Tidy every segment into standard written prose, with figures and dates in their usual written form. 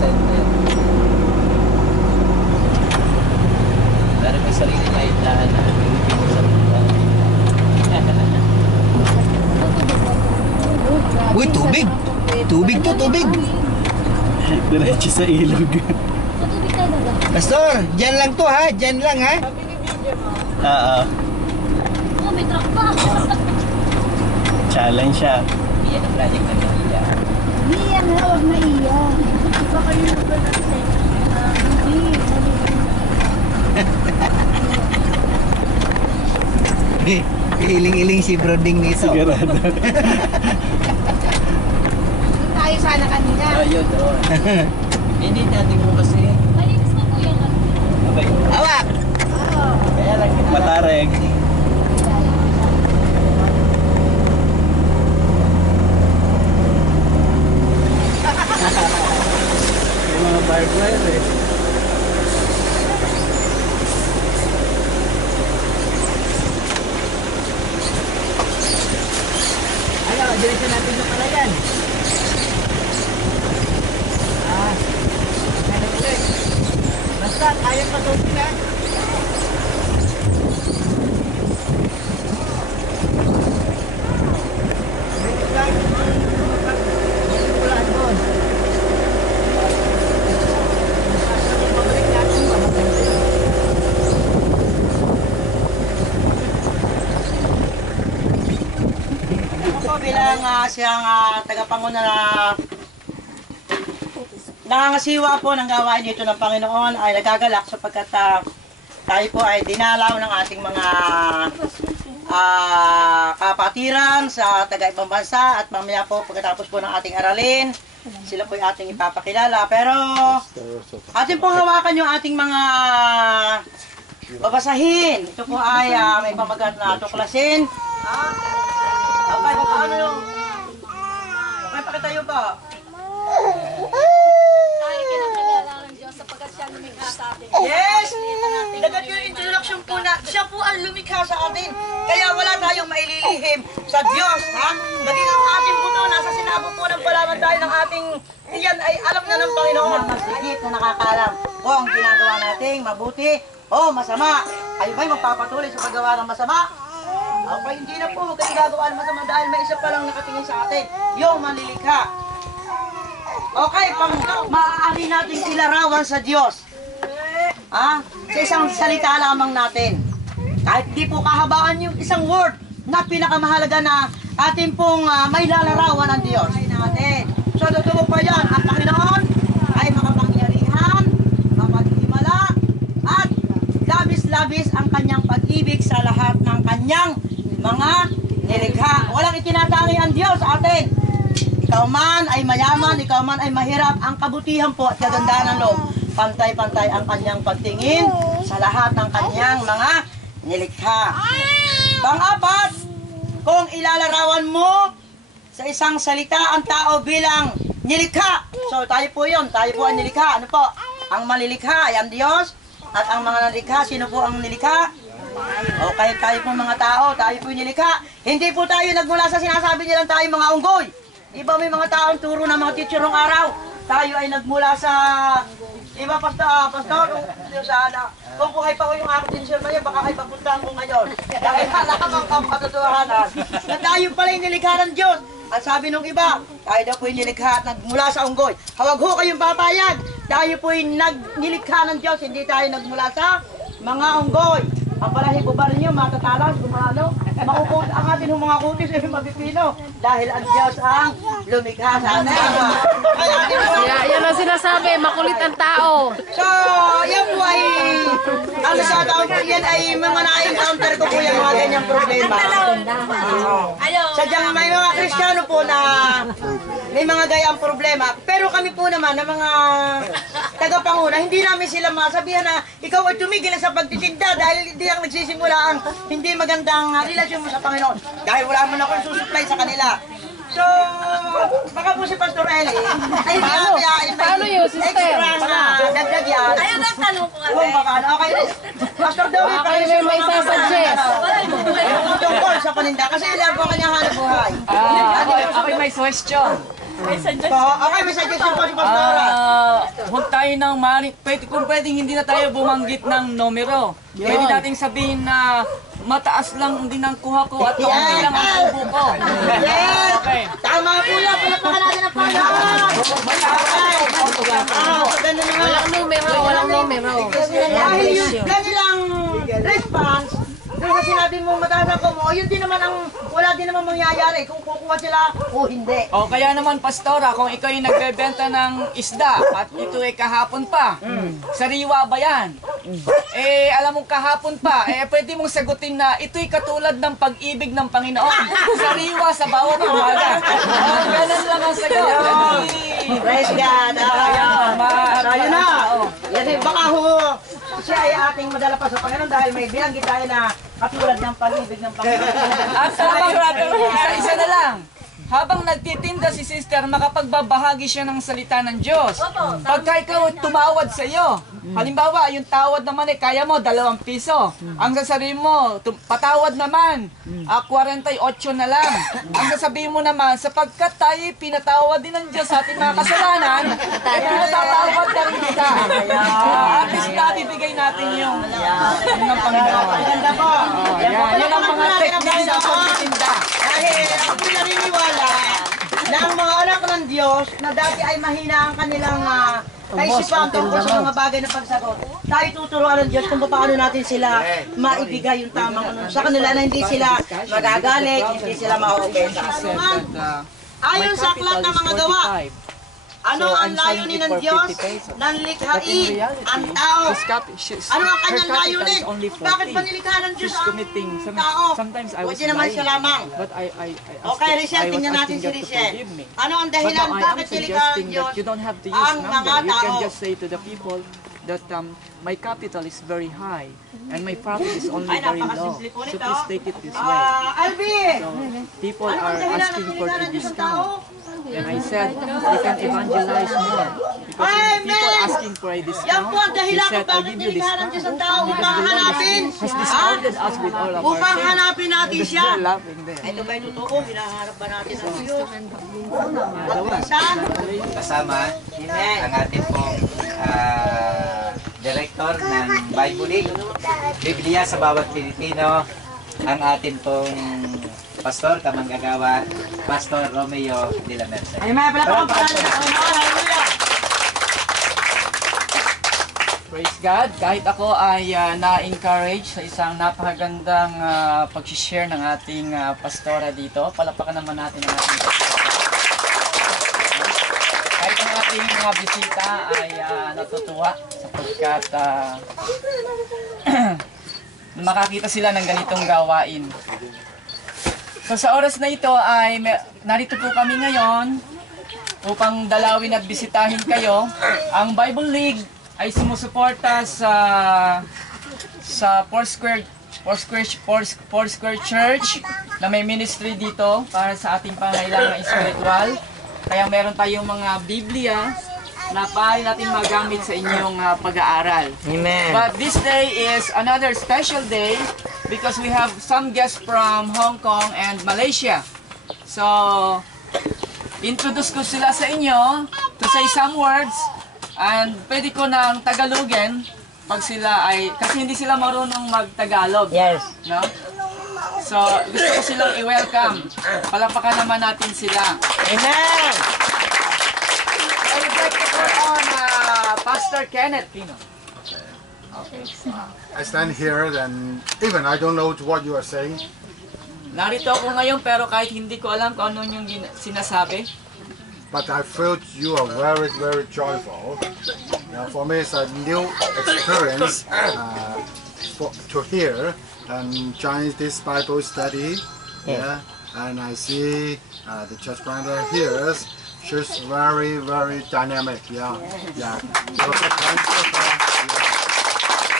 center. Pero may sarili na itahan na hindi sa Uy, tubig! Tubig to, tubig! Diretso sa ilog. Pastor, dyan lang to ha, dyan lang ha. Oo. Oh, may truck pa. Challenge siya. Iyan ang project na nila. Iyan na, huwag na iyan. Baka yun na ba Hindi. Iling-iling si Broding nito. Sigurado. tayo sana kanina? Ayun, doon. Hindi natin mo kasi. Malinis na po yan. Okay. Awak! Kaya lang kita. Matareg. May mga barbed wire eh. Ano, diretso natin sa palayan. Ano ulit? Basta, kaya patulog na. Bilang siyang tagapanguna na nangangasiwa po ng gawain dito ng Panginoon ay nagagalak sapagkat tayo po ay dinalaw ng ating mga kapatiran sa taga-ibang bansa at mamaya po pagkatapos po ng ating aralin sila po ay ating ipapakilala, pero ating pong hawakan yung ating mga babasahin. Ito po ay may pamagat na tuklasin. Okay, paano yung... Okay, pakitayo po. Tayo kinakilala ng Diyos sapagkat siya lumikha sa atin. Yes! Dagat yung introduction po na siya po ang lumikha sa atin. Kaya wala tayong maililihim sa Diyos, ha? Maging ang ating buto, nasa sinabo po ng palaman tayo ng ating... Iyan ay alam na ng Panginoon. Mas higit na nakakaalam kung ginagawa nating mabuti o masama. Kayo ba'y magpapatuloy sa paggawa ng masama? Okay, hindi na po. Huwag kayong gagawa ng masama dahil may isa pa lang nakatingin sa atin. Yung manlilikha. Okay, pang maaari nating ilarawan sa Diyos. Sa isang salita lamang natin. Kahit di po kahabaan yung isang word na pinakamahalaga na atin pong may lalarawan ng Diyos. Natin. So, totoo pa yan. Ang Panginoon ay makapangyarihan, mapaghimala, at labis-labis ang kanyang pag-ibig sa lahat ng kanyang mga nilikha. Walang itinatangi ang Diyos sa atin. Ikaw man ay mayaman, ikaw man ay mahirap, ang kabutihan po at kagandahan ng loob, pantay-pantay ang kanyang pagtingin sa lahat ng kanyang mga nilikha. Pang-apat, kung ilalarawan mo sa isang salita ang tao bilang nilikha. So tayo po yun, tayo po ay nilikha. Ano po? Ang malilikha ay ang Diyos. At ang mga nilikha, sino po ang nilikha? Okay, tayo po mga tao, tayo po yung nilikha. Hindi po tayo nagmula sa sinasabi nilang tayo mga unggoy. Iba may mga taong turo ng mga teacher ng araw. Tayo ay nagmula sa... Iba, pastor, kung buhay pa ko yung aking teacher na yun, baka kayo papuntahan ko ngayon. Dahil halamang ang katotohanan. Na tayo pala yung nilikha ng Diyos. At sabi nung iba, tayo daw po yung nilikha at nagmula sa unggoy. Hawag ho kayong papayag. Tayo po yung nilikha ng Diyos, hindi tayo nagmula sa mga unggoy. Ang balahibo ba rin nyo, matatalas, gumano, maupot ang atin ng mga kutis ay mapipino. Dahil ang Diyos ang lumikha sa atin. Yan ang sinasabi, makulit ang tao. So, yan po ay, ang sa taon po yan ay mga na-encounter ko po yung mga ganyang problema. Sadyang may mga Kristiyano po na may mga gayang problema. Pero kami po naman, na mga tagapanguna, hindi namin sila masabihan na ikaw ay tumigil na sa pagtitinda dahil hindi ang nagsisimula ang hindi magandang relasyon mo sa Panginoon. Dahil wala mo na akong susupply sa kanila. So, baka po si Pastor Eli, ay Paano yun, sister? extra na dagdag yan. Ayun ang tanong ko nga. Kung baka, okay. Pastor Dowie, Okay, may sasuggest. tungkol sa paninda. Kasi ilan po kanyang hanap buhay. Okay, may question. May suggest. Okay, may suggestion po si Pastora. tayo ng kung pwedeng hindi na tayo bumanggit ng numero. Pwede nating sabihin na mataas lang din ang kuha ko at kaunti lang ang kubo ko. Yes! Okay. Tama po yan! Palapakan natin ang pangalan! Ganda naman. Walang numero. Dahil yung kanilang response, kung sinabi mo mataas ang kumo, yun din naman ang wala din naman mangyayari kung kukuha sila o hindi. O kaya naman, Pastora, kung ikaw yung nagbebenta ng isda at ito ay kahapon pa, sariwa ba yan? Eh, alam mo kahapon pa, pwede mong sagutin na ito'y katulad ng pag-ibig ng Panginoon. Sariwa sa bawat umaga. Ganun lang ang sagot. Praise God! Tayo na! Kasi baka ho, siya ay ating madala pa sa Panginoon dahil may binanggit tayo na katulad ng pag-ibig ng Panginoon. At isa na lang. Habang nagtitinda si sister, makapagbabahagi siya ng salita ng Diyos. Pagka ikaw tumawad sa iyo, halimbawa, yung tawad naman kaya mo, 2 piso. Ang sasabihin mo, patawad naman, 48 na lang. Ang sasabihin mo naman, sapagkat tayo pinatawad din ng Diyos sa ating mga kasalanan, pinatatawad na rin kita. At least bibigay natin yung ng Panginoon. Ang ganda po! Yan ang mga techniques sa pagtitinda. Dahil ako naniniwala na ang mga anak ng Diyos na dati ay mahina ang kanilang kaisipan tungkol sa mga bagay na pagsagot. Tayo tuturuan ng Diyos kung paano natin sila maibigay yung tamang ano sa kanila na hindi sila magagalit, hindi sila ma-offense. Ayon sa aklat ng mga gawa, ano ang layunin ng Diyos? Nanlikhain ang tao. Ano ang kanyang layunin? Bakit ba nilikha ng Diyos ang tao? Pwede naman siya lamang. Okay, Richelle, tingnan natin si Richelle. Ano ang dahilan bakit nilikha ng Diyos ang mga tao? That my capital is very high and my profit is only very low. So please take it this way. Alvin! So people Ano ang are dahilan ng asking for nilikha a ng Diyos ang tao? discount. And I said, we can evangelize more. Because when people asking for a Yan discount, po ang we dahilan said, kung I bakit give you nilikha ng Diyos ang discount. tao upang hanapin. Has discounted us with all of our Upang sins. hanapin natin siya. They're laughing there. Ito ba'y totoo? Hinaharap ba natin ang Diyos? At minsan, Kasama ang ating pong director ng Bible League, Biblia sa bawat Pilipino, ang ating pong pastor, kamanggagawa, Pastor Romeo de la Merced. ay may palapakang pangalan ng Panginoon. Hallelujah! Praise God. Kahit ako ay na-encourage sa isang napakagandang pag-share ng ating pastora dito. Palapakan naman natin ang ating pastora. Kahit ang ating mga bisita ay natutuwa sapagkat makakita sila ng ganitong gawain. So sa oras na ito ay narito po kami ngayon upang dalawin at bisitahin kayo. Ang Bible League ay sumusuporta sa Foursquare Church na may ministry dito para sa ating pangailangan spiritual. Kaya meron tayong mga Biblia na paano natin magamit sa inyong pag-aaral. Amen. But this day is another special day because we have some guests from Hong Kong and Malaysia. So, introduce ko sila sa inyo to say some words and pwede ko ng Tagalogin pag sila ay, kasi hindi sila marunong mag-Tagalog. Yes. No? So, gusto ko silang i-welcome. Palapakan naman natin sila. Amen. I would like to call on Pastor Kenneth Pino. I stand here and even I don't know what you are saying, Narito ako ngayon pero kahit hindi ko alam kung ano yung sinasabi. but I felt you are very, very joyful. For me, it's a new experience to hear and join this Bible study. Yeah, and I see the church planter here. She's very, very dynamic. Yeah.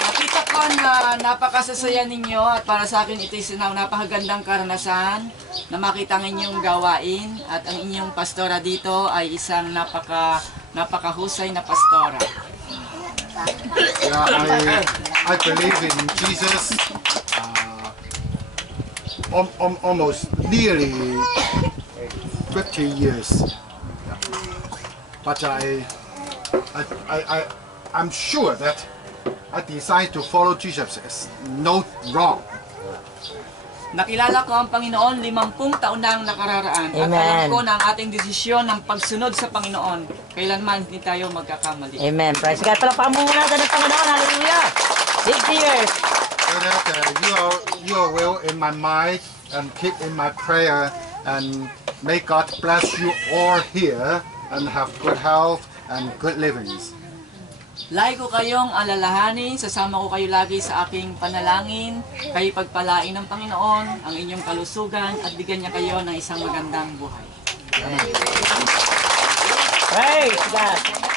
Nakita ko na napakasasaya ninyo at para sa akin ito isang napakagandang karanasan na makita ang inyong gawain at ang inyong pastora dito ay isang napakahusay na pastora. Yeah, I believe in Jesus almost nearly 50 years. But I'm sure that I decided to follow Jesus is no wrong. Nakilala ko ang Panginoon 50 taon na ang nakararaan. At Amen. alam ko na ang ating desisyon ng pagsunod sa Panginoon, kailanman hindi tayo magkakamali. Amen. Praise God. Palakpakan mo muna natin ang Panginoon. Hallelujah. Big tears. So that you will in my mind and keep in my prayer, and may God bless you all here and have good health and good livings. Lagi ko kayong alalahanin, sasama ko kayo lagi sa aking panalangin, kayo pagpalain ng Panginoon, ang inyong kalusugan, at bigyan niya kayo ng isang magandang buhay. Praise God.